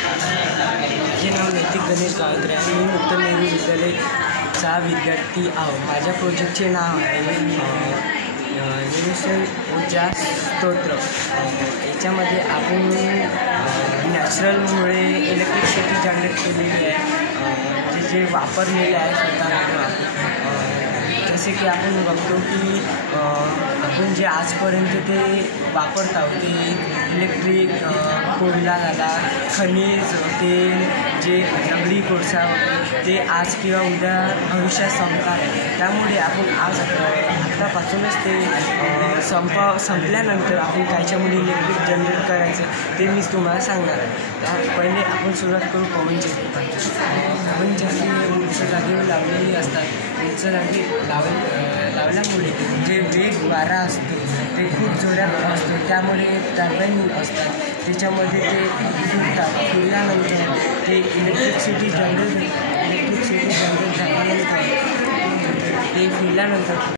माझे नाव नैतिक गणेश गावत्रे आणि मी मुक्त नेहरू विद्यालयाचा विद्यार्थी आहो. माझ्या प्रोजेक्टचे नाव आहे निरुषण ऊर्जा स्तोत्र. याच्यामध्ये आपण नॅचरलमुळे इलेक्ट्रिसिटी जनरेट केलेली आहे, जे वापरलेले आहे स्वतः. जसे की आपण बघतो की आपण जे आजपर्यंत ते वापरत आहोत ते इलेक्ट्रिक कोयला झाला, खनिज तेल, जे दगडी कोळसा ते आज किंवा उद्या भविष्यात संपणार आहे. त्यामुळे आपण आज आत्तापासूनच ते संपल्यानंतर आपण कायच्यामुळे इलेक्ट्रिक जनरेट करायचं ते मी तुम्हाला सांगणार आहे. पहिले आपण सुरुवात करू पवन चक्की उंच जागेवर लावलेली असतात. उंच जागी लावल्यामुळे जे वेग वारा असतो ते खूप जोरात असतो, त्यामुळे टर्बाईन असतात, त्याच्यामध्ये ते फिरल्यानंतर ते इलेक्ट्रिसिटी जनरेट झाल्यानंतर ते फिरल्यानंतर